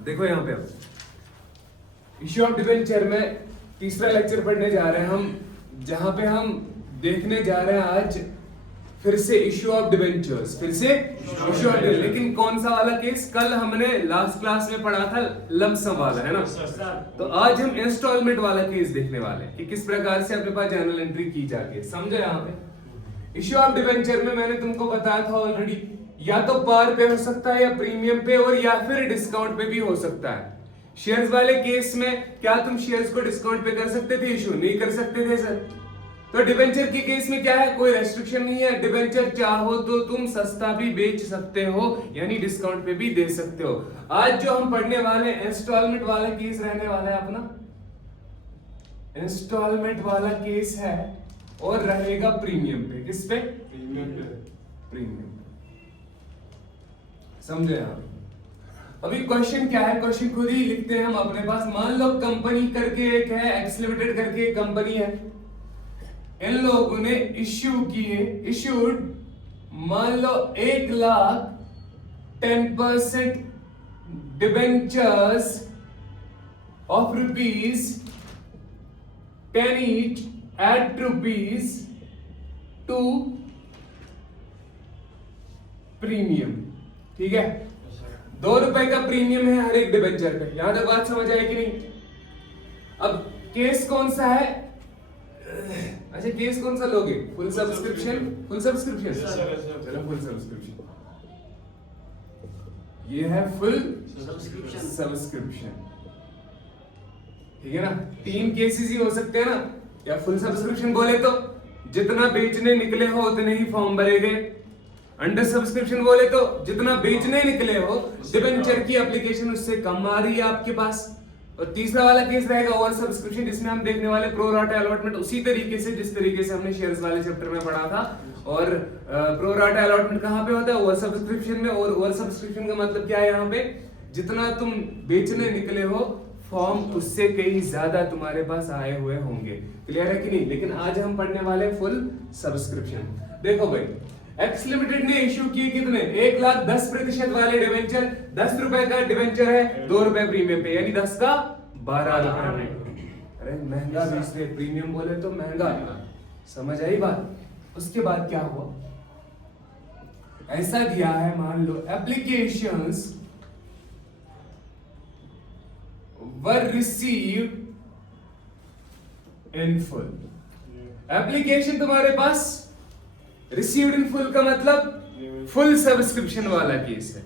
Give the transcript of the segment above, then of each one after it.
देखो यहाँ पे अब इश्यू ऑफ डिबेंचर में तीसरा लेक्चर पढ़ने जा रहे हैं हम, जहां पे हम देखने जा रहे हैं आज फिर से इश्यू ऑफ डिबेंचर्स, फिर से इश्यू ऑफ, लेकिन कौन सा वाला केस? कल हमने लास्ट क्लास में पढ़ा था लमसम वाला, है ना? तो आज हम इंस्टॉलमेंट वाला केस देखने वाले हैं कि किस प्रकार से अपने पास जर्नल एंट्री की जाती है। समझो यहाँ पे इश्यू ऑफ डिबेंचर में मैंने तुमको बताया था ऑलरेडी, या तो पार पे हो सकता है या प्रीमियम पे, और या फिर डिस्काउंट पे भी हो सकता है। शेयर्स वाले केस में क्या तुम शेयर्स को डिस्काउंट पे कर सकते थे? इशू नहीं कर सकते थे सर। तो डिबेंचर के केस में क्या है? कोई रेस्ट्रिक्शन नहीं है। डिबेंचर चाहो तो तुम सस्ता भी बेच सकते हो, यानी डिस्काउंट पे भी दे सकते हो। आज जो हम पढ़ने वाले इंस्टॉलमेंट वाला केस रहने वाला है अपना, इंस्टॉलमेंट वाला केस है और रहेगा प्रीमियम पे। किस पे? प्रीमियम पे। प्रीमियम। समझे आप? अभी क्वेश्चन क्या है, क्वेश्चन खुद ही लिखते हैं हम अपने पास। मान लो कंपनी करके एक है, एक्स लिमिटेड करके एक कंपनी है, इन लोगों ने इश्यू किए, इश्यूड मान लो 1,10% debentures of ₹10 each at rupees to premium. ठीक है, ₹2 का प्रीमियम है हर एक डिबेंचर पे। यहां तक बात समझ आई कि नहीं? अब केस कौन सा है? अच्छा, केस कौन सा लोगे? Full subscription? फुल सब्सक्रिप्शन, चलो फुल सब्सक्रिप्शन। ये है फुल सब्सक्रिप्शन, ठीक है ना? 3 केसेस ही हो सकते हैं ना। या फुल सब्सक्रिप्शन बोले तो जितना बेचने निकले हो उतने ही फॉर्म भरे गए। अंडर सब्सक्रिप्शन बोले तो जितना बेचने निकले हो डिबेंचर की एप्लीकेशन उससे कम आ रही है आपके पास। और तीसरा वाला केस रहेगा ओवर सब्सक्रिप्शन, जिसमें हम देखने वाले प्रो राटा अलॉटमेंट उसी तरीके से जिस तरीके से हमने शेयर्स वाले चैप्टर में पढ़ा था। और प्रो राटा अलॉटमेंट कहां पे होता है? ओवर सब्सक्रिप्शन में। और ओवर सब्सक्रिप्शन का मतलब क्या है? यहाँ पे जितना तुम बेचने निकले हो फॉर्म उससे कहीं ज्यादा तुम्हारे पास आए हुए होंगे। क्लियर है कि नहीं? लेकिन आज हम पढ़ने वाले फुल सब्सक्रिप्शन। देखो भाई, एक्स लिमिटेड ने इश्यू किए कितने? 1,10% वाले डिबेंचर, ₹10 का डिबेंचर है, ₹2 प्रीमियम पे, यानी 10 का ₹12 में। अरे महंगा बेच रहे, प्रीमियम बोले तो महंगा। समझ आई बात? उसके बाद क्या हुआ? ऐसा दिया है, मान लो applications were received in full. Application तुम्हारे पास रिसीव्ड इन फुल का मतलब फुल सब्सक्रिप्शन वाला केस है।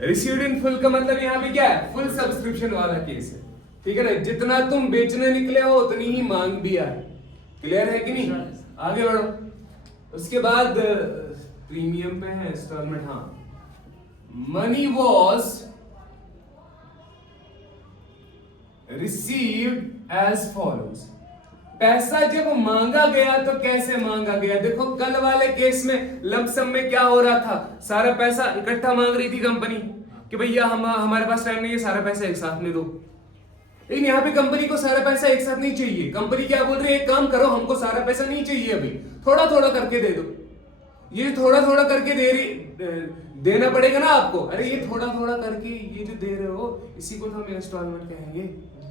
रिसीव्ड इन फुल का मतलब यहां पे क्या है? फुल सब्सक्रिप्शन वाला केस है। ठीक है ना? जितना तुम बेचने निकले हो उतनी ही मांग भी है। क्लियर है कि नहीं? आगे बढ़ो। उसके बाद प्रीमियम पे है इंस्टॉलमेंट। हाँ, money was received as follows. पैसा जब मांगा गया तो कैसे मांगा गया? देखो कल वाले केस में लमसम में क्या हो रहा था? सारा पैसा इकट्ठा मांग रही थी कंपनी कि भैया हमारे पास टाइम नहीं है, सारा पैसा एक साथ में दो। लेकिन यहाँ पे कंपनी को सारा पैसा एक साथ नहीं चाहिए। कंपनी क्या बोल रही है? एक काम करो, हमको सारा पैसा नहीं चाहिए, अभी थोड़ा थोड़ा करके दे दो। ये थोड़ा थोड़ा करके देना पड़ेगा ना आपको। अरे ये थोड़ा थोड़ा करके ये जो दे रहे हो इसी को तो हम इंस्टॉलमेंट कहेंगे।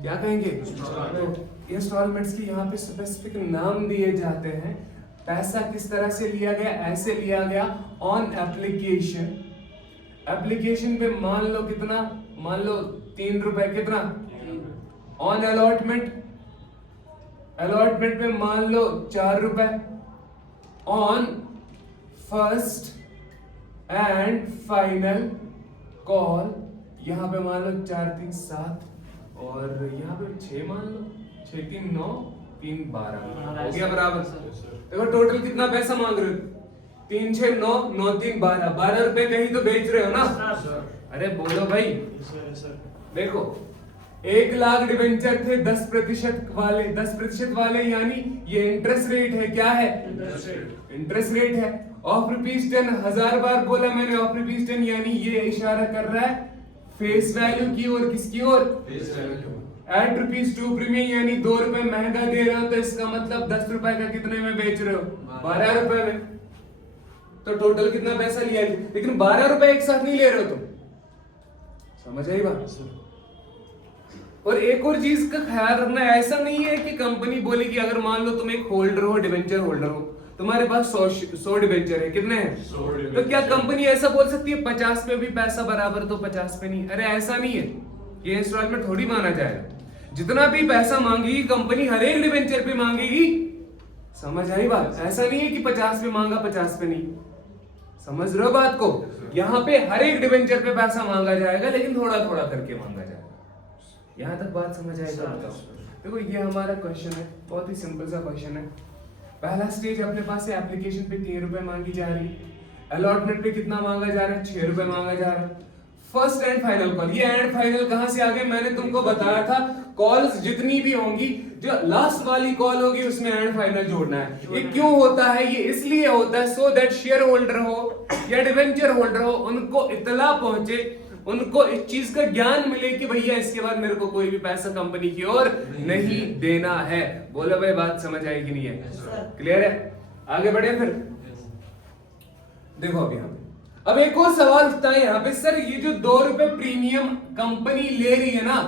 क्या कहेंगे? तो इंस्टॉलमेंट्स की यहाँ पे स्पेसिफिक नाम दिए जाते हैं। पैसा किस तरह से लिया गया? ऐसे लिया गया ऑन एप्लीकेशन। एप्लीकेशन पे मान लो कितना? मान लो ₹3 कितना? ऑन अलॉटमेंट, अलॉटमेंट पे मान लो ₹4। On first and final call यहां पे मान लो 4, 3, 7 और यहाँ पे 6 मान लो, 6, 3, 9, 3, 12 हो गया बराबर। देखो टोटल कितना पैसा मांग रहे हो? 3, 6, 9, 9, 3, 12, ₹12 कहीं तो बेच रहे हो ना? अरे बोलो भाई। देखो 1,00,000 डिबेंचर थे 10% वाले, यानी ये इंटरेस्ट रेट है। क्या है? इंटरेस्ट रेट है। ऑफ ₹10, 1000 बार बोला मैंने ऑफ ₹10, यानी ये इशारा कर रहा है फेस वैल्यू की ओर। किसकी ओर? Face value. एट ₹2 प्रीमियम, यानी ₹2 महंगा दे रहे हो, तो इसका मतलब ₹10 का कितने में बेच रहे हो? ₹12 में। तो टोटल कितना पैसा लिया? लेकिन ₹12 एक साथ नहीं ले रहे हो तुम। समझ आई बात? और एक और चीज का ख्याल रखना, ऐसा नहीं है कि कंपनी बोलेगी, अगर मान लो तुम एक होल्डर हो, डिबेंचर होल्डर हो, तुम्हारे पास 100 डिबेंचर है, कितने हैं? तो क्या कंपनी ऐसा बोल सकती है 50 पे भी पैसा बराबर तो 50 पे नहीं? अरे ऐसा नहीं है, ये इंस्टॉलमेंट थोड़ी माना जाएगा। जितना भी पैसा मांगेगी कंपनी हर एक डिबेंचर पे मांगेगी। समझ आई बात? ऐसा नहीं है कि 50 पे मांगा 50 पे नहीं। समझ रहे हो बात को? यहाँ पे हर एक डिबेंचर पे पैसा मांगा जाएगा, लेकिन थोड़ा थोड़ा करके मांगा जाएगा। यहाँ तक बात समझ आएगा? देखो ये हमारा क्वेश्चन है, बहुत ही सिंपल सा क्वेश्चन है। पहला स्टेज अपने पास है, एप्लीकेशन पे 3 रुपए मांगी जा रही है, अलॉटमेंट पे कितना मांगा जा रहा है? 6 रुपए मांगा जा रहा है। फर्स्ट एंड फाइनल कॉल, ये एंड फाइनल कहां से आ गए? मैंने तुमको बताया था कॉल्स जितनी भी होंगी, जो लास्ट वाली कॉल होगी उसमें एंड फाइनल जोड़ना है। ये क्यों होता है? ये इसलिए होता है सो दैट शेयर होल्डर हो या डिवेंचर होल्डर हो, उनको इतला पहुंचे, उनको इस चीज का ज्ञान मिले कि भैया इसके बाद मेरे को कोई भी पैसा कंपनी की ओर नहीं देना है। बोलो भाई, बात समझ आई कि नहीं है? क्लियर है? आगे बढ़े फिर। देखो अब यहाँ पे अब एक और सवाल उठता है यहाँ पे, सर ये जो 2 रुपए प्रीमियम कंपनी ले रही है ना,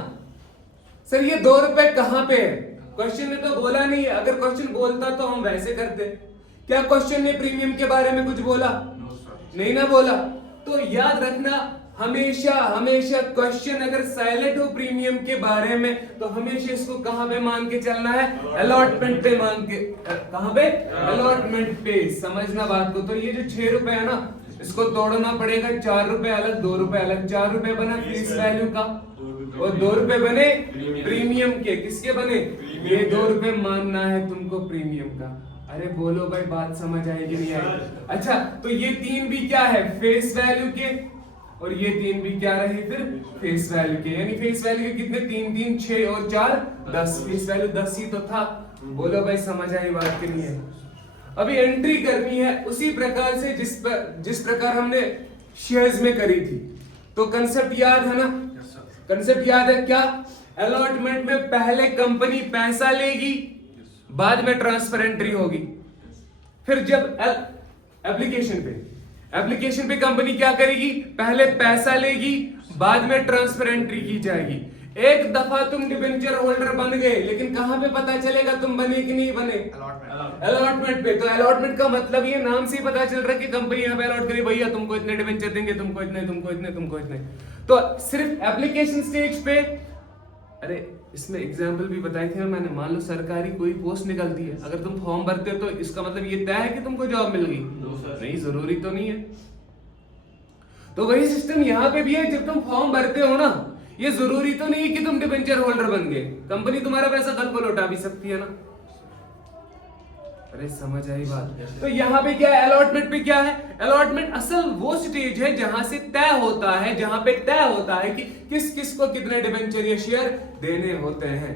सर ये 2 रुपए कहां पे है? क्वेश्चन ने तो बोला नहीं है। अगर क्वेश्चन बोलता तो हम वैसे करते। क्या क्वेश्चन ने प्रीमियम के बारे में कुछ बोला? नहीं ना बोला। तो याद रखना, हमेशा हमेशा क्वेश्चन अगर साइलेंट हो प्रीमियम के बारे में तो हमेशा इसको कहां पे मान के चलना है? अलॉटमेंट पे मान के। कहां पे? अलॉटमेंट पे। समझना बात को। तो ये जो 6 रुपए है ना, इसको तोड़ना पड़ेगा। 4 रुपए अलग, 2 रुपए अलग। 4 रुपए बना फेस वैल्यू का और 2 रुपए बने प्रीमियम के। किसके बने? ये 2 रुपए मानना है तुमको प्रीमियम का। अरे बोलो भाई, बात समझ आएगी नहीं आएगी? अच्छा, तो ये 3 भी क्या है? फेस वैल्यू के, और ये 3 भी क्या रहे फिर? फेस वैल्यू के। यानी फेस वैल्यू के कितने? 3 3 6 और 4 10। फेस वैल्यू 10 ही तो था। बोलो भाई, समझ आई बात कि नहीं है? अभी एंट्री करनी है उसी प्रकार से जिस प्रकार हमने शेयर्स में करी थी। तो कंसेप्ट याद है ना? कंसेप्ट याद है क्या? अलॉटमेंट में पहले कंपनी पैसा लेगी, बाद में ट्रांसफर एंट्री होगी। फिर जब एप्लीकेशन पे कंपनी क्या करेगी? पहले पैसा लेगी, बाद में ट्रांसफर एंट्री की जाएगी। एक दफा तुम डिबेंचर होल्डर बन गए, लेकिन कहां पे पता चलेगा तुम बने कि नहीं बने? अलॉटमेंट पे। तो अलॉटमेंट का मतलब ये नाम से ही पता चल रहा है कि कंपनी यहाँ पे अलॉट करी, भैया तुमको इतने डिबेंचर देंगे, तुमको इतने, तुमको इतने, तुमको इतने। तो सिर्फ एप्लीकेशन स्टेज पे, अरे इसमें एग्जाम्पल भी बताई थी मैंने। मान लो सरकारी कोई पोस्ट निकलती है, अगर तुम फॉर्म भरते हो तो इसका मतलब ये तय है कि तुमको जॉब मिल गई? नहीं, जरूरी तो नहीं है। तो वही सिस्टम यहाँ पे भी है। जब तुम फॉर्म भरते हो ना, ये जरूरी तो नहीं कि तुम डिबेंचर होल्डर बन गए। कंपनी तुम्हारा पैसा कल को लौटा भी सकती है ना? अरे समझ आई बात? तो यहाँ पे क्या है? अलॉटमेंट पे क्या है? अलॉटमेंट असल वो स्टेज है जहां से तय होता है, जहां पे तय होता है कि किस किस को कितने डिबेंचर या शेयर देने होते हैं।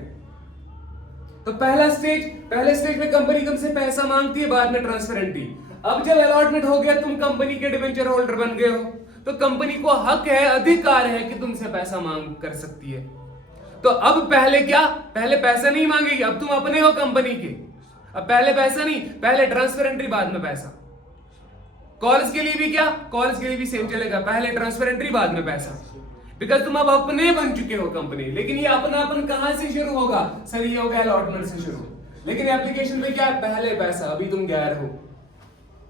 तो पहले स्टेज में कंपनी तुमसे पैसा मांगती है, बाद में ट्रांसफर एंट्री। अब जब अलॉटमेंट हो गया, तुम कंपनी के डिबेंचर होल्डर बन गए हो, तो कंपनी को हक है, अधिकार है कि तुमसे पैसा मांग कर सकती है। तो अब पहले क्या? पहले पैसा नहीं मांगेगी, अब तुम अपने हो कंपनी के। अब पहले पैसा नहीं, पहले ट्रांसफर एंट्री, बाद में पैसा। कॉल्स के लिए भी क्या? कॉल्स के लिए भी सेम चलेगा, पहले ट्रांसफर एंट्री, बाद में पैसा। बिकॉज तुम अब अपने बन चुके हो कंपनी। लेकिन ये अपनापन कहां से शुरू होगा? सर ये होगा अलॉटमेंट से शुरू। लेकिन एप्लीकेशन में क्या? पहले पैसा, अभी तुम गैर हो।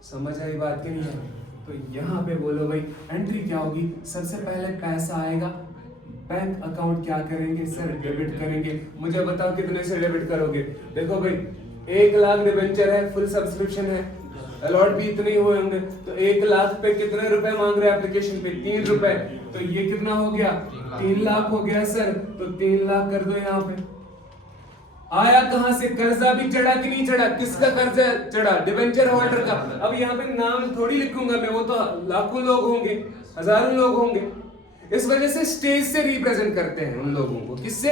समझ आई बात कि नहीं है? तो यहाँ पे बोलो भाई, एंट्री क्या होगी? सबसे पहले पैसा आएगा, बैंक अकाउंट क्या करेंगे? सर डेबिट करेंगे। मुझे बताओ कितने से डेबिट करोगे? देखो भाई, 1 लाख डिबेंचर है, फुल सब्सक्रिप्शन है, अलॉट भी इतने ही हुए होंगे। तो 1 लाख पे कितने रुपए मांग रहे हैं एप्लीकेशन पे? 3 रुपए। तो ये कितना हो गया? 3 लाख हो गया सर। तो 3 लाख कर दो यहाँ पे। आया कहां से? कर्जा भी चढ़ा कि नहीं चढ़ा? किसका कर्जा चढ़ा? डिबेंचर होल्डर का। अब यहाँ पे नाम थोड़ी लिखूंगा मैं, वो तो लाखों लोग होंगे, हजारों लोग होंगे। इस वजह से स्टेज से रिप्रेजेंट करते हैं उन लोगों को। किससे?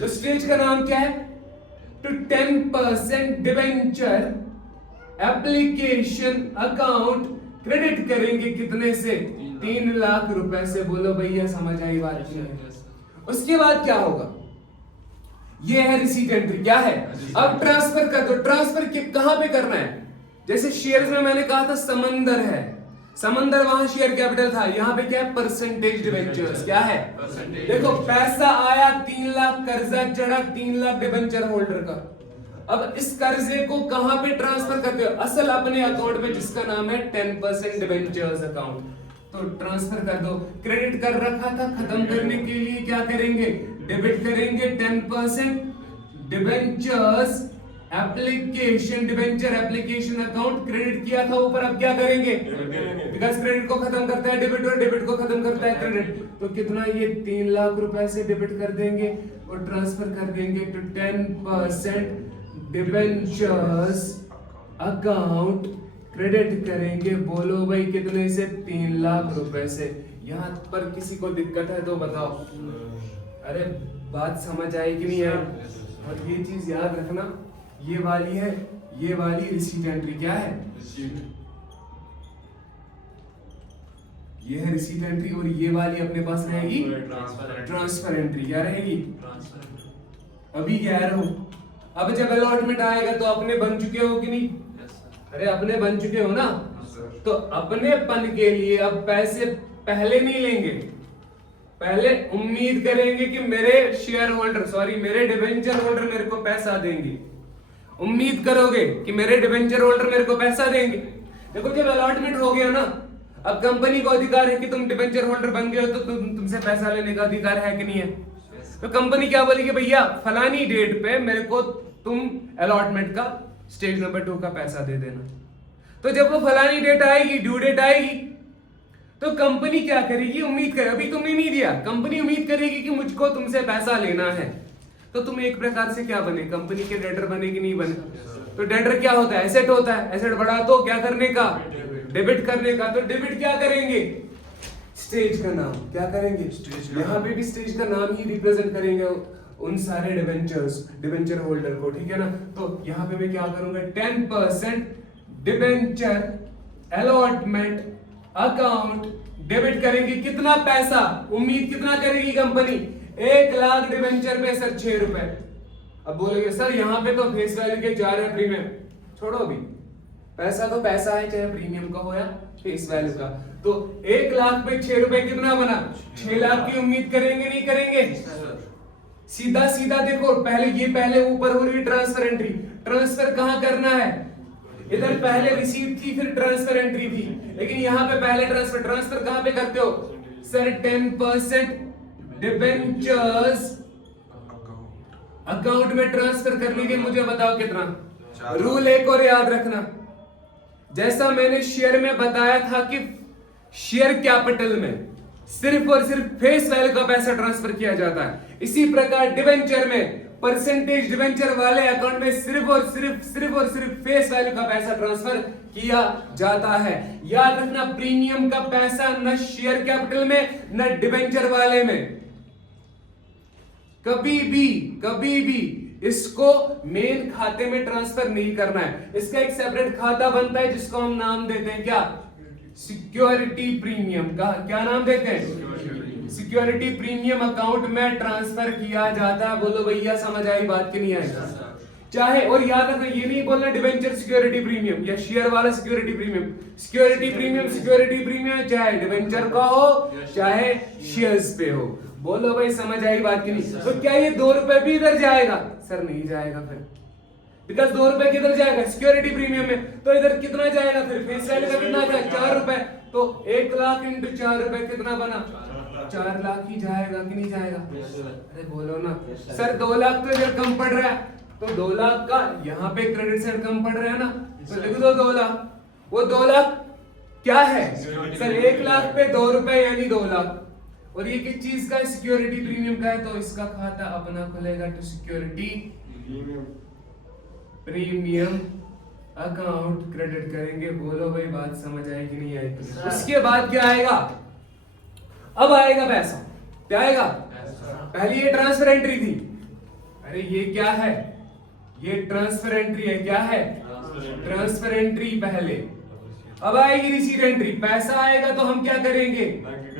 तो स्टेज का नाम क्या है? To 10% debenture application account credit करेंगे कितने से? 3 लाख रुपए से। बोलो भैया, समझ आई बात की नहीं? उसके बाद क्या होगा? ये है रिसीट एंट्री। क्या है? अब ट्रांसफर कर दो। ट्रांसफर कहां पे करना है? जैसे शेयर्स में मैंने कहा था समंदर है, समंदर वहां शेयर कैपिटल था, यहाँ पे क्या है परसेंटेज डिबेंचर्स। क्या है? देखो पैसा आया 3 लाख, कर्जा चढ़ा 3 लाख डिबेंचर होल्डर का। अब इस कर्जे को कहां पे ट्रांसफर करते हो? असल अपने अकाउंट में जिसका नाम है 10% डिबेंचर्स अकाउंट, तो ट्रांसफर कर दो। क्रेडिट कर रखा था, खत्म करने के लिए क्या करेंगे? डेबिट करेंगे 10% debentures application, debenture application account credit किया था ऊपर, अब क्या करेंगे? बिकॉज क्रेडिट को खत्म करता है डेबिट और डेबिट को खत्म करता है क्रेडिट, तो कितना ये 3 लाख रुपए से डेबिट कर देंगे और ट्रांसफर कर देंगे टू 10% डिबेंचर्स अकाउंट क्रेडिट करेंगे। बोलो भाई कितने से? 3 लाख रुपए से। यहाँ पर किसी को दिक्कत है तो बताओ। अरे बात समझ आई कि नहीं आई? और ये चीज याद रखना, ये वाली है, ये वाली रिसीट एंट्री। क्या है? ये है रिसीट एंट्री और ये वाली अपने पास रहेगी ट्रांसफर एंट्री। क्या रहेगी? अभी कह रहा हूं, अब जब अलॉटमेंट आएगा तो अपने बन चुके हो कि नहीं? अरे अपने बन चुके हो ना, तो अपने पन के लिए अब पैसे पहले नहीं लेंगे, पहले उम्मीद करेंगे कि मेरे शेयर होल्डर, सॉरी मेरे डिबेंचर होल्डर मेरे को पैसा देंगे। उम्मीद करोगे कि मेरे डिबेंचर होल्डर मेरे को पैसा देंगे। देखो जब अलॉटमेंट हो गया ना, अब कंपनी को अधिकार है कि तुम डिबेंचर होल्डर बन गए हो तो तुमसे पैसा लेने का अधिकार है कि नहीं है? तो कंपनी क्या बोलेगी? भैया फलानी डेट पे मेरे को तुम अलॉटमेंट का स्टेज नंबर 2 का पैसा दे देना। तो जब वो फलानी डेट आएगी, ड्यू डेट आएगी, तो कंपनी क्या करेगी? उम्मीद करे, अभी तुमने नहीं दिया, कंपनी उम्मीद करेगी कि मुझको तुमसे पैसा लेना है, तो तुम एक प्रकार से क्या बने? कंपनी के डेटर बने कि नहीं बने? तो डेटर क्या होता है? एसेट होता है। एसेट बढ़ा तो क्या करने का? डेबिट करने का। तो डेबिट क्या करेंगे? स्टेज का नाम। क्या करेंगे? यहाँ पे भी स्टेज का नाम ही रिप्रेजेंट करेंगे उन सारे डिबेंचर होल्डर को, ठीक है ना? तो यहाँ पे मैं क्या करूंगा? 10% डिबेंचर अलॉटमेंट अकाउंट डेबिट करेंगे। कितना पैसा? उम्मीद कितना करेगी कंपनी? 1 लाख डिबेंचर पे सर 6 रुपए। अब बोलेंगे सर यहाँ पे तो फेस वैल्यू के 4 है, प्रीमियम छोड़ो, अभी पैसा तो पैसा है, चाहे प्रीमियम का हो या फेस वैल्यू का। तो 1 लाख पे 6 रुपए कितना बना? 6 लाख की उम्मीद करेंगे नहीं करेंगे? सीधा सीधा देखो, पहले ऊपर हो रही ट्रांसफर एंट्री। ट्रांसफर कहां करना है? इधर पहले रिसीव थी, फिर ट्रांसफर एंट्री थी, लेकिन यहाँ पे पहले ट्रांसफर कहां पे करते हो? सर 10% डिबेंचर्स अकाउंट में ट्रांसफर कर लीजिए। मुझे बताओ कितना? रूल एक और याद रखना, जैसा मैंने शेयर में बताया था कि शेयर कैपिटल में सिर्फ और सिर्फ फेस वैल्यू का पैसा ट्रांसफर किया जाता है, इसी प्रकार डिबेंचर में परसेंटेज डिबेंचर वाले अकाउंट में सिर्फ और सिर्फ फेस वैल्यू का पैसा ट्रांसफर किया जाता है। याद रखना, प्रीमियम का पैसा न शेयर कैपिटल में न डिबेंचर वाले में कभी भी इसको मेन खाते में ट्रांसफर नहीं करना है। इसका एक सेपरेट खाता बनता है जिसको हम नाम देते हैं क्या? सिक्योरिटी प्रीमियम का। क्या नाम देते हैं? सिक्योरिटी प्रीमियम अकाउंट में ट्रांसफर किया जाता है। बोलो भैया समझ आई बात की नहीं आई? चाहे, और याद रखना ये नहीं बोलना डिबेंचर सिक्योरिटी प्रीमियम या शेयर वाला सिक्योरिटी प्रीमियम। सिक्योरिटी प्रीमियम चाहे डिबेंचर का हो चाहे शेयर्स पे हो। बोलो भाई समझ आई बात की नहीं? तो क्या ये 2 रुपए भी इधर जाएगा? सर नहीं जाएगा, फिर बिकॉज 2 रुपए किधर जाएगा? सिक्योरिटी प्रीमियम में। तो इधर कितना जाएगा? फिर फेस वैल्यू का कितना जाएगा? 4 रुपए। तो 1 लाख इंटू 4 रुपए कितना बना? 4 लाख ही जाएगा कि नहीं जाएगा? अरे बोलो ना सर 2 लाख तो इधर कम पड़ रहा है, तो 2 लाख का यहाँ पे क्रेडिट साइड कम पड़ रहा है ना, तो लिख दो 2 लाख। वो 2 लाख क्या है सर? 1 लाख पे 2 रुपए यानी 2 लाख। और ये किस चीज का? सिक्योरिटी प्रीमियम का है, तो इसका खाता अपना खुलेगा to security premium account credit करेंगे। बोलो भाई बात समझ आई कि नहीं आई? उसके बाद क्या आएगा? अब आएगा पैसा। क्या आएगा? पहले ये ट्रांसफर एंट्री थी। अरे ये क्या है? ये ट्रांसफर एंट्री है। क्या है? ट्रांसफर एंट्री पहले। अब आएगी रिसीट एंट्री। पैसा आएगा तो हम क्या करेंगे?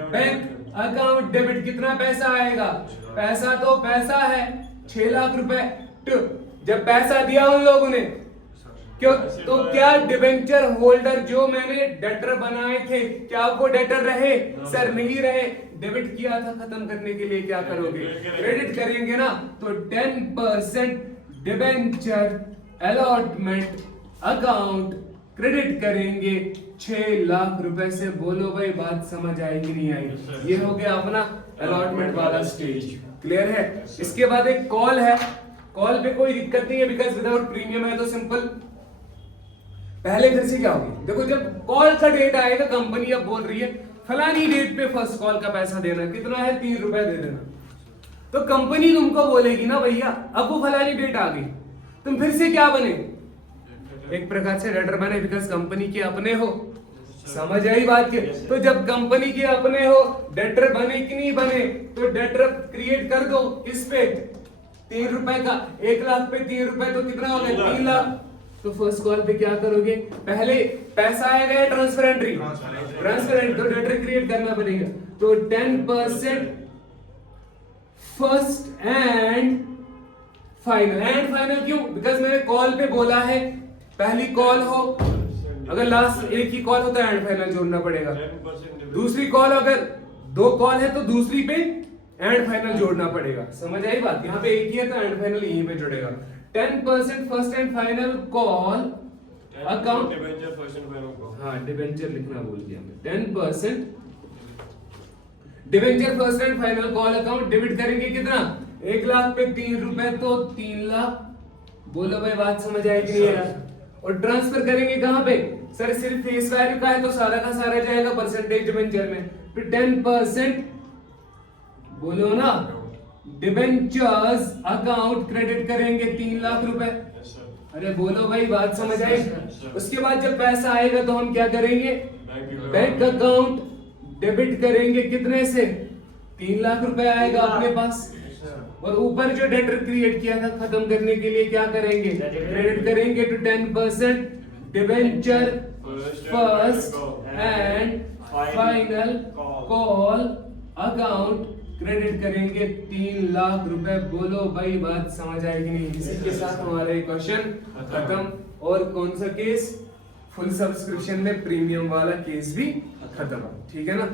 Bank account debit. कितना पैसा आएगा? पैसा तो पैसा है 6 लाख रुपए। जब पैसा दिया उन लोगों ने, क्यों? तो क्या डिबेंचर होल्डर जो मैंने डेटर बनाए थे क्या वो डेटर रहे? सर नहीं रहे। डेबिट किया था, खत्म करने के लिए क्या करोगे? क्रेडिट करेंगे ना। तो 10% डिबेंचर अलॉटमेंट अकाउंट क्रेडिट करेंगे 6 लाख रुपए से। बोलो भाई बात समझ आएगी नहीं आएगी? ये हो गया अपना अलॉटमेंट वाला स्टेज। क्लियर है? इसके बाद एक कॉल है। कॉल पे कोई दिक्कत नहीं है बिकॉज विदाउट प्रीमियम है तो सिंपल। पहले फिर से क्या होगी? देखो जब कॉल का डेट आएगा, कंपनी अब बोल रही है फलानी डेट पे फर्स्ट कॉल का पैसा देना, कितना है? 3 रुपए दे देना। तो कंपनी तुमको बोलेगी ना भैया अब वो फलानी डेट आ गई, तुम फिर से क्या बने? एक प्रकार से डेटर बने बिकॉज कंपनी के अपने हो। समझ आई बात के? तो जब कंपनी के अपने हो, डेटर बने कि नहीं बने? तो डेटर क्रिएट कर दो। किस पे? 3 रुपए का। 1 लाख पे 3 रुपए तो कितना हो गया? 3 लाख। तो फर्स्ट कॉल पे क्या करोगे? पहले पैसा आएगा या ट्रांसफर एंट्री? ट्रांसफर। तो डेटर क्रिएट करना पड़ेगा। तो 10% first and final. And final क्यों? बिकॉज मैंने कॉल पे बोला है पहली कॉल हो, अगर लास्ट एक ही कॉल हो तो एंड फाइनल जोड़ना पड़ेगा। दूसरी कॉल अगर 2 कॉल है तो दूसरी पे एंड फाइनल जोड़ना पड़ेगा। समझ आई बात? यहाँ पे एक ही है तो एंड फाइनल यहीं पे जुड़ेगा। 10% first and final call account. हाँ डिबेंचर लिखना भूल गया मैं। 10% debenture first and final call account debit करेंगे कितना? 1 लाख पे 3 रुपए तो 3 लाख। बोलो भाई बात समझ आएगी नहीं यार? और ट्रांसफर करेंगे कहां पे? सर सिर्फ फेस वैल्यू का है तो सारा का सारा जाएगा परसेंटेज डिबेंचर में। फिर 10% बोलो ना डिबेंचर्स अकाउंट क्रेडिट करेंगे 3 लाख रुपए। अरे बोलो भाई बात समझ आई? उसके बाद जब पैसा आएगा तो हम क्या करेंगे? बैंक अकाउंट डेबिट करेंगे कितने से? 3 लाख रुपए आएगा अपने पास। और ऊपर जो डेटर क्रिएट किया था खत्म करने के लिए क्या करेंगे? क्रेडिट करेंगे to 10% debenture first and final call account credit करेंगे 3 लाख रुपए। बोलो भाई बात समझ आएगी नहीं? इसी के साथ हमारा क्वेश्चन खत्म। और कौन सा केस? फुल सब्सक्रिप्शन में प्रीमियम वाला केस भी खत्म। ठीक है ना?